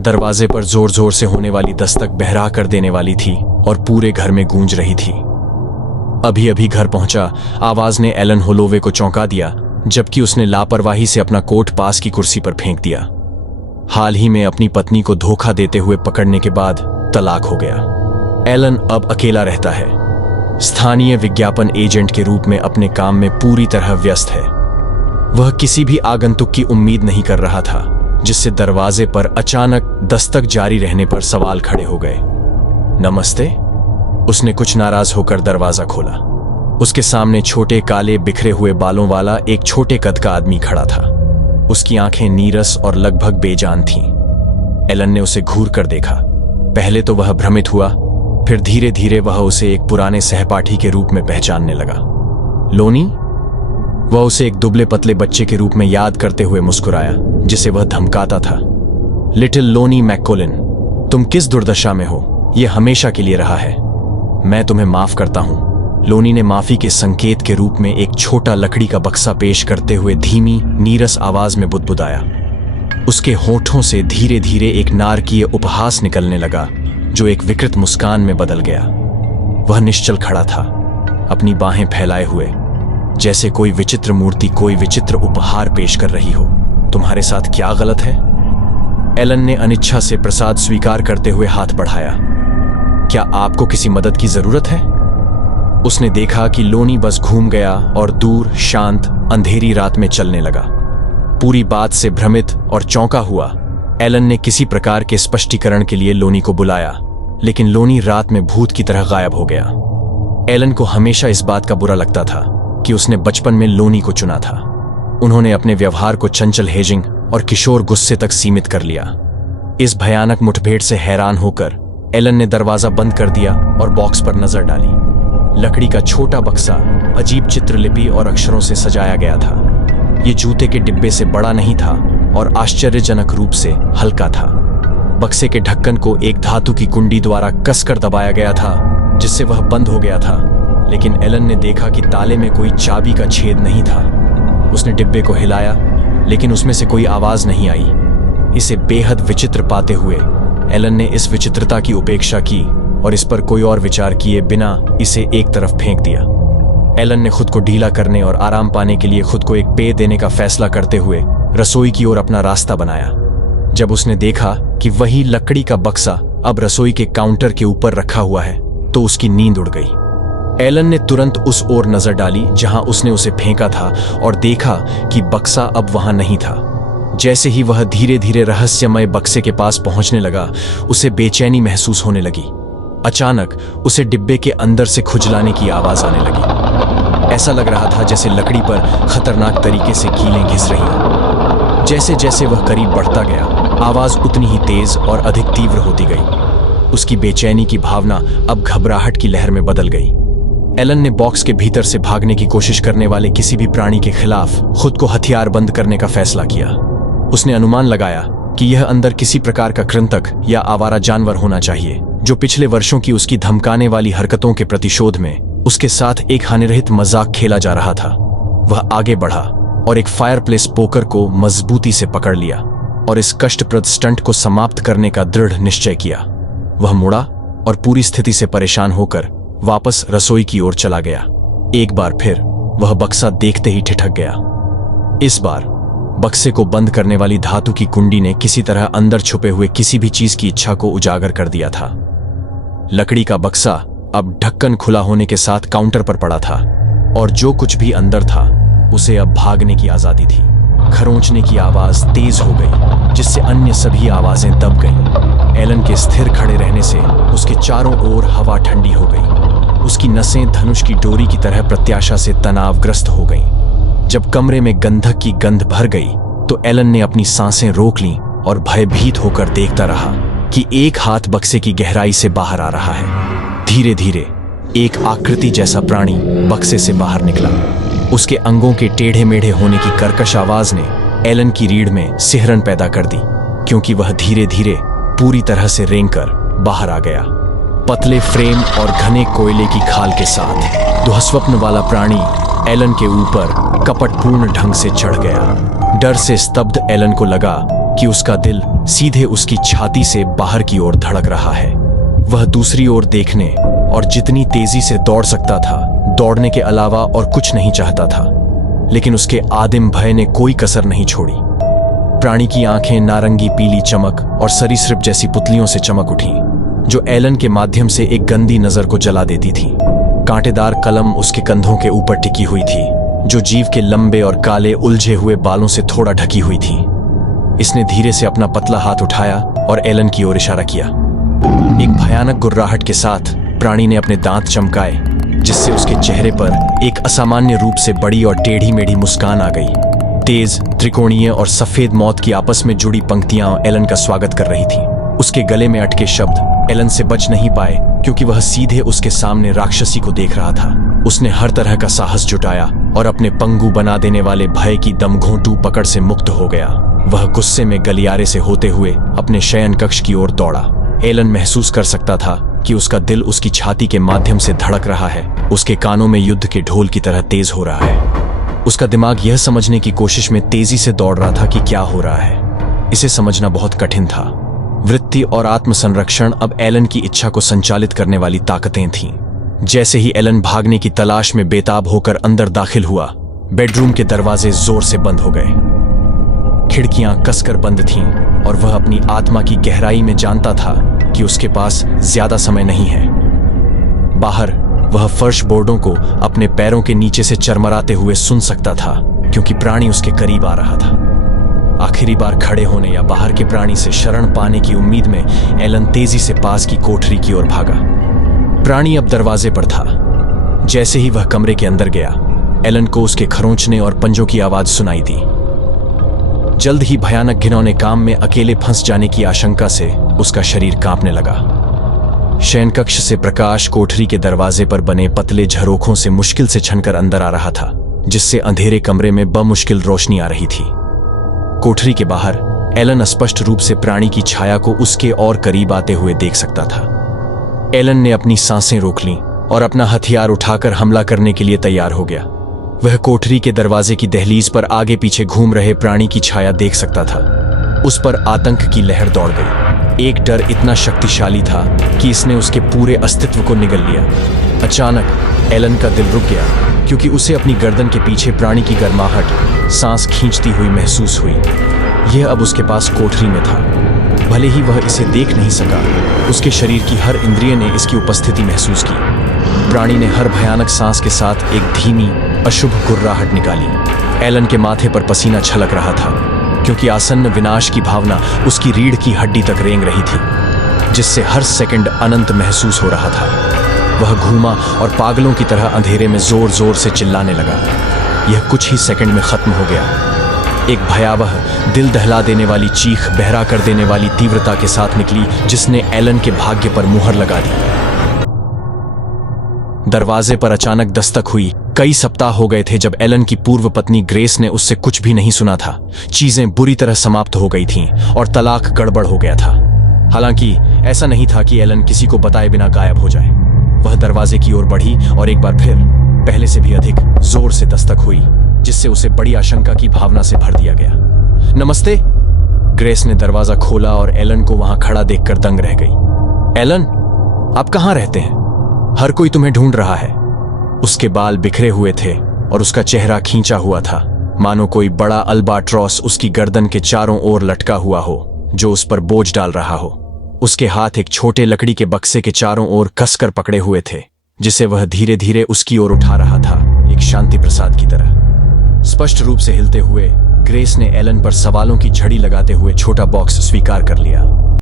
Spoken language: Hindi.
दरवाजे पर जोर जोर से होने वाली दस्तक बहरा कर देने वाली थी और पूरे घर में गूंज रही थी। अभी अभी घर पहुंचा आवाज ने एलन होलोवे को चौंका दिया, जबकि उसने लापरवाही से अपना कोट पास की कुर्सी पर फेंक दिया। हाल ही में अपनी पत्नी को धोखा देते हुए पकड़ने के बाद तलाक हो गया। एलन अब अकेला रहता है। स्थानीय विज्ञापन एजेंट के रूप में अपने काम में पूरी तरह व्यस्त है। वह किसी भी आगंतुक की उम्मीद नहीं कर रहा था, जिससे दरवाजे पर अचानक दस्तक जारी रहने पर सवाल खड़े हो गए। नमस्ते, उसने कुछ नाराज होकर दरवाजा खोला। उसके सामने छोटे काले बिखरे हुए बालों वाला एक छोटे कद का आदमी खड़ा था। उसकी आंखें नीरस और लगभग बेजान थीं। एलन ने उसे घूर कर देखा। पहले तो वह भ्रमित हुआ, फिर धीरे धीरे वह उसे एक पुराने सहपाठी के रूप में पहचानने लगा। लोनी? वह उसे एक दुबले पतले बच्चे के रूप में याद करते हुए मुस्कुराया, जिसे वह धमकाता था। लिटिल लोनी मैककोलिन, तुम किस दुर्दशा में हो, यह हमेशा के लिए रहा है। मैं तुम्हें माफ करता हूं। लोनी ने माफी के संकेत के रूप में एक छोटा लकड़ी का बक्सा पेश करते हुए धीमी नीरस आवाज में बुदबुदाया। उसके होठों से धीरे धीरे एक नारकीय उपहास निकलने लगा, जो एक विकृत मुस्कान में बदल गया। वह निश्चल खड़ा था, अपनी बाहें फैलाए हुए, जैसे कोई विचित्र मूर्ति कोई विचित्र उपहार पेश कर रही हो। तुम्हारे साथ क्या गलत है? एलन ने अनिच्छा से प्रसाद स्वीकार करते हुए हाथ बढ़ाया। क्या आपको किसी मदद की जरूरत है? उसने देखा कि लोनी बस घूम गया और दूर शांत अंधेरी रात में चलने लगा। पूरी बात से भ्रमित और चौंका हुआ एलन ने किसी प्रकार के स्पष्टीकरण के लिए लोनी को बुलाया, लेकिन लोनी रात में भूत की तरह गायब हो गया। एलन को हमेशा इस बात का बुरा लगता था कि उसने बचपन में लोनी को चुना था। उन्होंने अपने व्यवहार को चंचल हेजिंग और किशोर गुस्से तक सीमित कर लिया। इस भयानक मुठभेड़ से हैरान होकर एलन ने दरवाजा बंद कर दिया और बॉक्स पर नजर डाली। लकड़ी का छोटा बक्सा अजीब चित्रलिपि और अक्षरों से सजाया गया था। ये जूते के डिब्बे से बड़ा नहीं था और आश्चर्यजनक रूप से हल्का था। बक्से के ढक्कन को एक धातु की कुंडी द्वारा कसकर दबाया गया था, जिससे वह बंद हो गया था, लेकिन एलन ने देखा कि ताले में कोई चाबी का छेद नहीं था। उसने डिब्बे को हिलाया, लेकिन उसमें से कोई आवाज नहीं आई। इसे बेहद विचित्र पाते हुए एलन ने इस विचित्रता की उपेक्षा की और इस पर कोई और विचार किए बिना इसे एक तरफ फेंक दिया। एलन ने खुद को ढीला करने और आराम पाने के लिए खुद को एक पेय देने का फैसला करते हुए रसोई की ओर अपना रास्ता बनाया। जब उसने देखा कि वही लकड़ी का बक्सा अब रसोई के काउंटर के ऊपर रखा हुआ है, तो उसकी नींद उड़ गई। एलन ने तुरंत उस ओर नजर डाली जहां उसने उसे फेंका था और देखा कि बक्सा अब वहां नहीं था। जैसे ही वह धीरे धीरे रहस्यमय बक्से के पास पहुंचने लगा, उसे बेचैनी महसूस होने लगी। अचानक उसे डिब्बे के अंदर से खुजलाने की आवाज आने लगी। ऐसा लग रहा था जैसे लकड़ी पर खतरनाक तरीके से कीलें घिस रही हैं। जैसे जैसे वह करीब बढ़ता गया, आवाज उतनी ही तेज और अधिक तीव्र होती गई। उसकी बेचैनी की भावना अब घबराहट की लहर में बदल गई। एलन ने बॉक्स के भीतर से भागने की कोशिश करने वाले किसी भी प्राणी के खिलाफ खुद को हथियार बंद करने का फैसला किया। उसने अनुमान लगाया कि यह अंदर किसी प्रकार का कृंतक या आवारा जानवर होना चाहिए, जो पिछले वर्षों की उसकी धमकाने वाली हरकतों के प्रतिशोध में उसके साथ एक हानिरहित मजाक खेला जा रहा था। वह आगे बढ़ा और एक फायरप्लेस पोकर को मजबूती से पकड़ लिया और इस कष्टप्रद स्टंट को समाप्त करने का दृढ़ निश्चय किया। वह मुड़ा और पूरी स्थिति से परेशान होकर वापस रसोई की ओर चला गया। एक बार फिर वह बक्सा देखते ही ठिठक गया। इस बार बक्से को बंद करने वाली धातु की कुंडी ने किसी तरह अंदर छुपे हुए किसी भी चीज की इच्छा को उजागर कर दिया था। लकड़ी का बक्सा अब ढक्कन खुला होने के साथ काउंटर पर पड़ा था और जो कुछ भी अंदर था उसे अब भागने की आजादी थी। खरोंचने की आवाज तेज हो गई, जिससे अन्य सभी आवाजें दब गईं। एलन के स्थिर खड़े रहने से उसके चारों ओर हवा ठंडी हो गई। उसकी नसें धनुष की डोरी की तरह प्रत्याशा से तनावग्रस्त हो गईं। जब कमरे में गंधक की गंध भर गई तो एलन ने अपनी सांसें रोक लीं और भयभीत होकर देखता रहा कि एक हाथ बक्से की गहराई से बाहर आ रहा है। धीरे धीरे एक आकृति जैसा प्राणी बक्से से बाहर निकला। उसके अंगों के टेढ़े मेढ़े होने की कर्कश आवाज ने एलन की रीढ़ में सिहरन पैदा कर दी, क्योंकि वह धीरे धीरे पूरी तरह से रेंगकर बाहर आ गया। पतले फ्रेम और घने कोयले की खाल के साथ दुःस्वप्न वाला प्राणी एलन के ऊपर कपटपूर्ण ढंग से चढ़ गया। डर से स्तब्ध एलन को लगा कि उसका दिल सीधे उसकी छाती से बाहर की ओर धड़क रहा है। वह दूसरी ओर देखने और जितनी तेजी से दौड़ सकता था, दौड़ने के अलावा और कुछ नहीं चाहता था, लेकिन उसके आदिम भय ने कोई कसर नहीं छोड़ी। प्राणी की आंखें नारंगी पीली चमक और सरीसृप जैसी पुतलियों से चमक उठी, जो एलन के माध्यम से एक गंदी नजर को जला देती थी। कांटेदार कलम उसके कंधों के ऊपर टिकी हुई थी, जो जीव के लंबे और काले उलझे हुए बालों से थोड़ा ढकी हुई थी। इसने धीरे से अपना पतला हाथ उठाया और एलन की ओर इशारा किया। एक भयानक गुर्राहट के साथ प्राणी ने अपने दांत चमकाए, जिससे उसके चेहरे पर एक असामान्य रूप से बड़ी और टेढ़ी मेढ़ी मुस्कान आ गई। तेज, त्रिकोणीय और सफेद मौत की आपस में जुड़ी पंक्तियां एलन का स्वागत कर रही थीं। उसके गले में अटके शब्द एलन से बच नहीं पाए, क्योंकि वह सीधे उसके सामने राक्षसी को देख रहा था। उसने हर तरह का साहस जुटाया और अपने पंगु बना देने वाले भय की दमघोंटू पकड़ से मुक्त हो गया। वह गुस्से में गलियारे से होते हुए अपने शयन कक्ष की ओर दौड़ा। एलन महसूस कर सकता था कि उसका दिल उसकी छाती के माध्यम से धड़क रहा है, उसके कानों में युद्ध के ढोल की तरह तेज हो रहा है। उसका दिमाग यह समझने की कोशिश में तेजी से दौड़ रहा था कि क्या हो रहा है। इसे समझना बहुत कठिन था। वृत्ति और आत्मसंरक्षण अब एलन की इच्छा को संचालित करने वाली ताकतें थीं। जैसे ही एलन भागने की तलाश में बेताब होकर अंदर दाखिल हुआ, बेडरूम के दरवाजे जोर से बंद हो गए। खिड़कियां कसकर बंद थीं और वह अपनी आत्मा की गहराई में जानता था कि उसके पास ज्यादा समय नहीं है। बाहर वह फर्श बोर्डों को अपने पैरों के नीचे से चरमराते हुए सुन सकता था, क्योंकि प्राणी उसके करीब आ रहा था। आखिरी बार खड़े होने या बाहर के प्राणी से शरण पाने की उम्मीद में एलन तेजी से पास की कोठरी की ओर भागा। प्राणी अब दरवाजे पर था। जैसे ही वह कमरे के अंदर गया, एलन को उसके खरोंचने और पंजों की आवाज सुनाई दी। जल्द ही भयानक घिनौने काम में अकेले फंस जाने की आशंका से उसका शरीर कांपने लगा। शयन कक्ष से प्रकाश कोठरी के दरवाजे पर बने पतले झरोखों से मुश्किल से छनकर अंदर आ रहा था, जिससे अंधेरे कमरे में बमुश्किल रोशनी आ रही थी। कोठरी के बाहर एलन स्पष्ट रूप से प्राणी की छाया को उसके और करीब आते हुए देख सकता था। एलन ने अपनी सांसें रोक लीं और अपना हथियार उठाकर हमला करने के लिए तैयार हो गया। वह कोठरी के दरवाजे की दहलीज पर आगे पीछे घूम रहे प्राणी की छाया देख सकता था। उस पर आतंक की लहर दौड़ गई। एक डर इतना शक्तिशाली था कि इसने उसके पूरे अस्तित्व को निगल लिया। अचानक एलन का दिल रुक गया, क्योंकि उसे अपनी गर्दन के पीछे प्राणी की गर्माहट सांस खींचती हुई महसूस हुई। यह अब उसके पास कोठरी में था। भले ही वह इसे देख नहीं सका, उसके शरीर की हर इंद्रिय ने इसकी उपस्थिति महसूस की। प्राणी ने हर भयानक सांस के साथ एक धीमी अशुभ गुर्राहट निकाली। एलन के माथे पर पसीना छलक रहा था, क्योंकि आसन्न विनाश की भावना उसकी रीढ़ की हड्डी तक रेंग रही थी, जिससे हर सेकंड अनंत महसूस हो रहा था। वह घूमा और पागलों की तरह अंधेरे में जोर जोर से चिल्लाने लगा। यह कुछ ही सेकंड में खत्म हो गया। एक भयावह, दिल दहला देने वाली चीख बहरा कर देने वाली तीव्रता के साथ निकली, जिसने एलन के भाग्य पर मुहर लगा दी। दरवाजे पर अचानक दस्तक हुई। कई सप्ताह हो गए थे जब एलन की पूर्व पत्नी ग्रेस ने उससे कुछ भी नहीं सुना था। चीजें बुरी तरह समाप्त हो गई थीं और तलाक गड़बड़ हो गया था। हालांकि ऐसा नहीं था कि एलन किसी को बताए बिना गायब हो जाए। वह दरवाजे की ओर बढ़ी और एक बार फिर पहले से भी अधिक जोर से दस्तक हुई, जिससे उसे बड़ी आशंका की भावना से भर दिया गया। नमस्ते। ग्रेस ने दरवाजा खोला और एलन को वहां खड़ा देखकर दंग रह गई। एलन, आप कहां रहते हैं? हर कोई तुम्हें ढूंढ रहा है। उसके बाल बिखरे हुए थे और उसका चेहरा खींचा हुआ था, मानो कोई बड़ा अल्बाट्रॉस उसकी गर्दन के चारों ओर लटका हुआ हो, जो उस पर बोझ डाल रहा हो। उसके हाथ एक छोटे लकड़ी के बक्से के चारों ओर कसकर पकड़े हुए थे, जिसे वह धीरे धीरे उसकी ओर उठा रहा था, एक शांति प्रसाद की तरह। स्पष्ट रूप से हिलते हुए ग्रेस ने एलन पर सवालों की झड़ी लगाते हुए छोटा बॉक्स स्वीकार कर लिया।